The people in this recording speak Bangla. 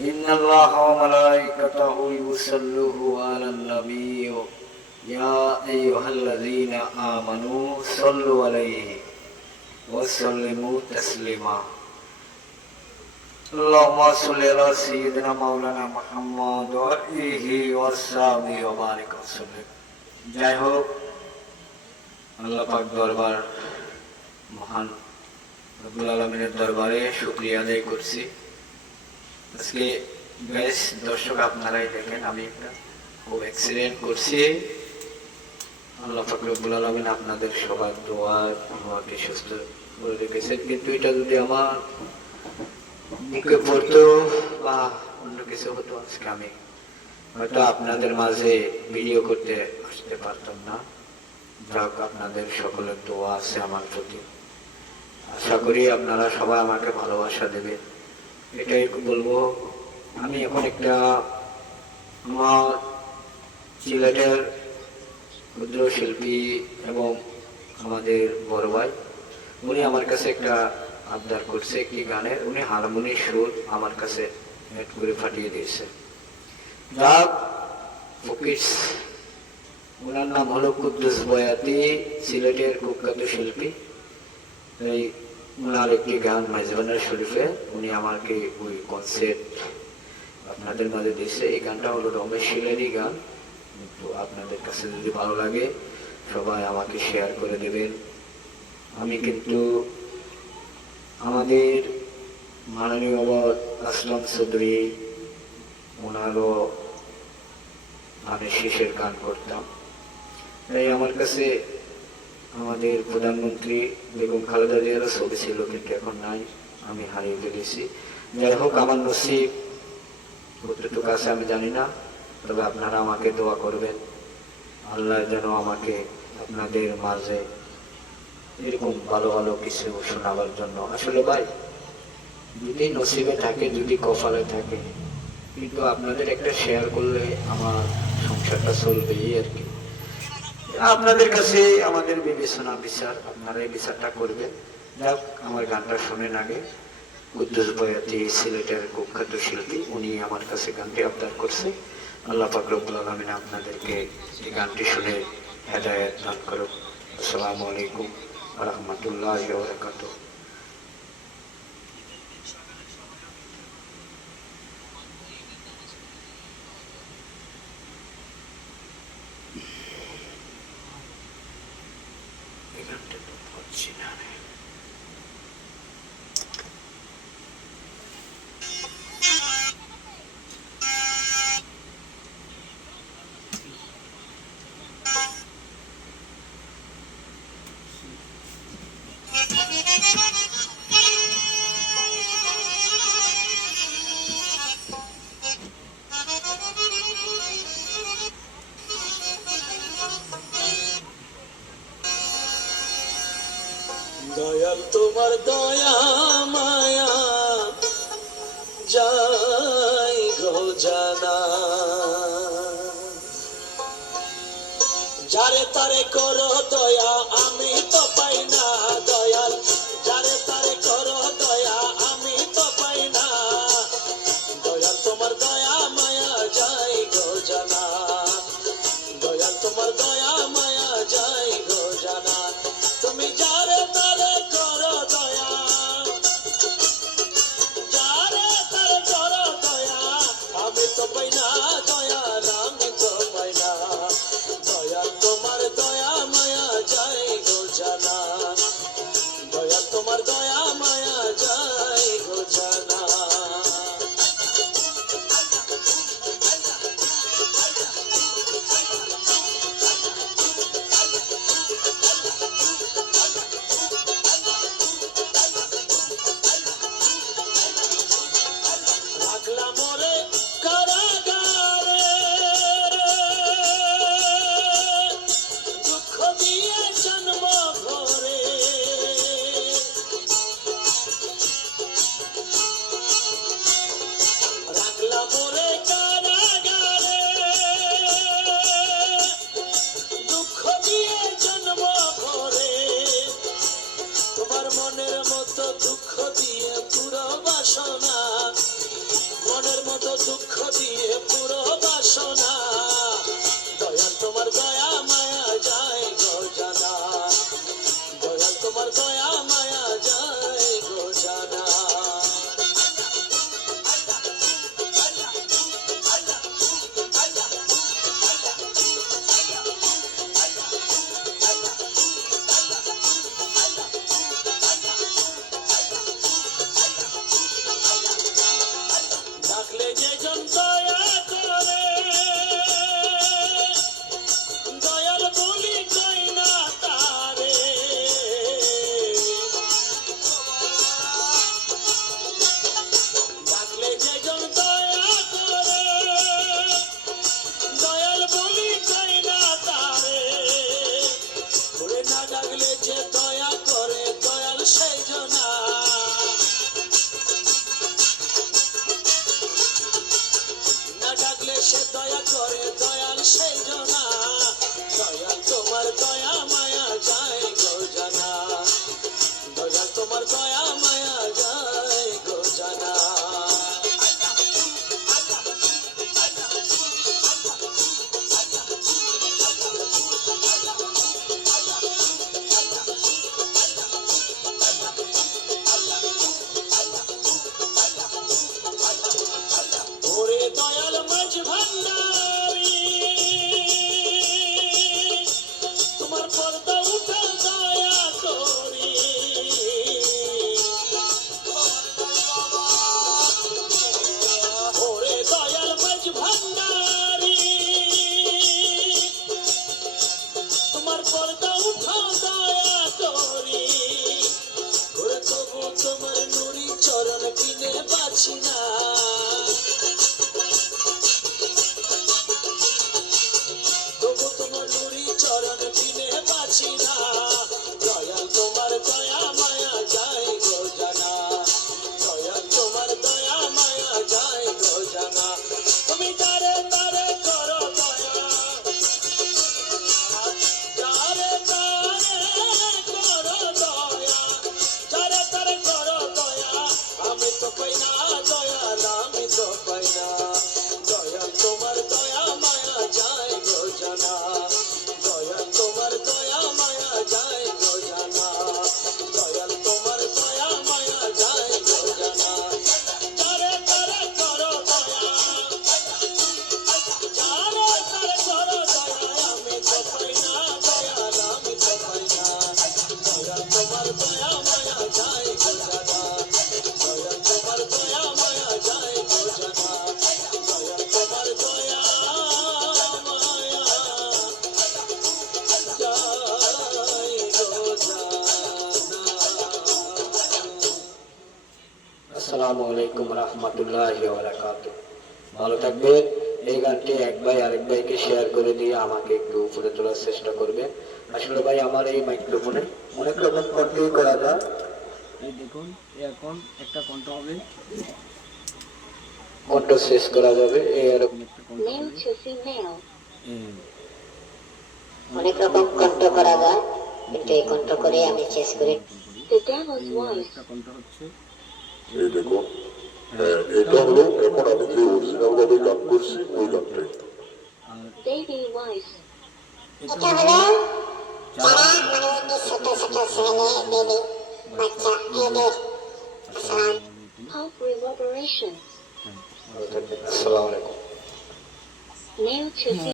إن الله وملائكته يصلون على النبي يا أيها الذين آمنوا صلوا عليه وسلموا تسليما اللهم صل على سيدنا مولانا محمد وآله وصحبه وبارك وسلم জয় হোক আল্লাহ পাক দরবার মহান রব্বুল আলামিনের দরবারে শুকরিয়া আদায় করছি। আজকে বেশ দর্শক আপনারাই দেখেন আমি একটা খুব অ্যাক্সিডেন্ট করছি। আল্লাহ পাক রব্বুল আলামিন আপনাদের সবার দোয়ায় আমাকে সুস্থ করে রেখেছেন, কিন্তু এটা যদি আমার মুখে পড়তো বা অন্য কিছু হতো আজকে আমি হয়তো আপনাদের মাঝে ভিডিও করতে আসতে পারতাম না। যাক, আপনাদের সকলের দোয়া আছে আমার প্রতি, আশা করি আপনারা সবাই আমাকে ভালোবাসা দেবে, এটাই বলবো। আমি এখন একটা আমার সিলেটের ক্ষুদ্র শিল্পী এবং আমাদের বড় ভাই, উনি আমার কাছে একটা আবদার করছে একটি গানের, উনি হারমোনি সুর আমার কাছে এড করে পাঠিয়ে দিয়েছে। যাক, ফকির ওনার নাম হলো কুদ্দুস বয়াতি, সিলেটের কুখ্যাত শিল্পী। এই ওনার একটি গান মেজবানের শরীফে উনি আমাকে ওই কনসেপ্ট আপনাদের মাঝে দিয়েছে। এই গানটা হলো রমেশ শিলেরই গান, তো আপনাদের কাছে যদি ভালো লাগে সবাই আমাকে শেয়ার করে দেবেন। আমি কিন্তু আমাদের মাননীয় আসলাম চৌধুরী ওনারও আমি শেষের গান করতাম, তাই আমার কাছে আমাদের প্রধানমন্ত্রী বেগম খালেদা জিয়ারও ছবি ছিল, কিন্তু এখন নাই, আমি হারিয়ে ফেলেছি। যাই হোক, আমার নসিব কতটুকু আছে আমি জানি না, তবে আপনারা আমাকে দোয়া করবেন আল্লাহ যেন আমাকে আপনাদের মাঝে এরকম ভালো ভালো কিছু শোনাবার জন্য। আসলে ভাই, যদি নসিবে থাকে, যদি কপালে থাকে, কিন্তু আপনাদের একটা শেয়ার করলে আমার সংসারটা চলবেই আর কি। আপনাদের কাছে আমাদের বিবেচনা বিচার, আপনারা এই বিচারটা করবেন। যাক, আমার গানটা শোনেন আগে। কুদ্দুস বয়াতি সিলেটের কুখ্যাত শিল্পী, উনি আমার কাছে গানটি আবদার করছে। আল্লাহ পাক রব্বুল আলামিন আপনাদেরকে এই গানটি শুনে হেদায়েত দান করুক। আসসালামু আলাইকুম ওয়া রাহমাতুল্লাহি ওয়া বারাকাতুহু। দয়াল তোমার দয়া মায়া যাই গো জানা, যারে তারে করো দয়া আমি তো পাই না দয়াল, যারে তারে করো দয়া আমি তো পাই না। দয়াল তোমার দয়া মায়া যাই গো জানা, দয়াল তোমার দয়া মায়া যাই গো জানা। তুমি যারে তারে করো দয়া, যারে তারে করো দয়া আমি তো পাই না দয়াল, আমি তো পাই না। দয়াল তোমার দয়া মায়া যাই গো জানা, দয়াল তোমার দয়া মায়া যাই গো জানা। রাখলাম ওরে কারাগারে, দুঃখ দিয়ে জন্ম ঘরে, রাখলাম ওরে কারাগারে, দুঃখ দিয়ে জন্ম ঘরে। তোমার মনের মতো দুঃখ দিয়ে পুরো বাসনা, মনের মতো সেই জনা দয়াল তোমার দয়া মায়া যায় গো জানা দয়াল তোমার দয়া মায়া যায় গো জানা ওরে দয়াল মাঝ ভান্ডারী তোমার পর্দা উঠে দয়া করি ওরে দয়াল মাঝ ভান্ডারী তোমার পর্দা উঠা দয়া করি ওরে তবু তোমার নুরি চরণ কিনে বাছি না তবু তোমার নুরি চরণ কিনে বাছি না দয়াল তোমার দয়া মায়া যায় গো জানা দয়াল তোমার দয়া মায়া যায় গো জানা তুমি তারে তারে করো দয়া যারে তারে করো দয়া যারে তারে করো দয়া আমি তো পাই না দয়াল আমি তো পাই না দয়াল তোমার দয়া মায়া যায় গো জানা দয়াল তোমার দয়া মায়া যায় গো জানা দয়াল তোমার দয়া মায়া যায় গো জানা যারে তারে করো দয়া যারে তারে করো দয়া আমি তো পাই না দয়াল আমি তো পাই না দয়াল তোমার দয়া মায়া যায় গো জানা দয়াল তোমার দয়া মায়া যায় গো জানা দয়াল তোমার দয়া মায়া যায় গো জানা আসসালামু আলাইকুম রহমতুল্লাহি ওয়া বারাকাতুহু। ভালো থাকবেন। এই গানটি এক ভাই আরেক ভাইকে শেয়ার করে দিয়ে আমাকে একটু উপরে তোলার চেষ্টা করবে। আসলে ভাই আমার এই মাইক্রোফোনে অনেক রকম কন্ট্রোল করা যায়। এই দেখুন এখন একটা কণ্ঠ হবে, কন্ঠ শেষ করা যাবে এই এরকম একটা কণ্ঠ Male হবে। to female. অনেক রকম কণ্ঠ করা যায়, কিন্তু এই কণ্ঠ করে আমি শেষ করি। The devil's এই voice. একটা কণ্ঠ হচ্ছে এই দেখুন, এটা হলো এখন আমি যে অরিজিনাল ভাবে গান করছি ওই গানটাই। আর Baby voice. এটা এটা হলো হলো যারা যারা মানে ছোট ছোট ছেলে বেবি বাচ্চা এদের সালাম। Pulp reverberation. আসসালামু আলাইকুম। Male to female.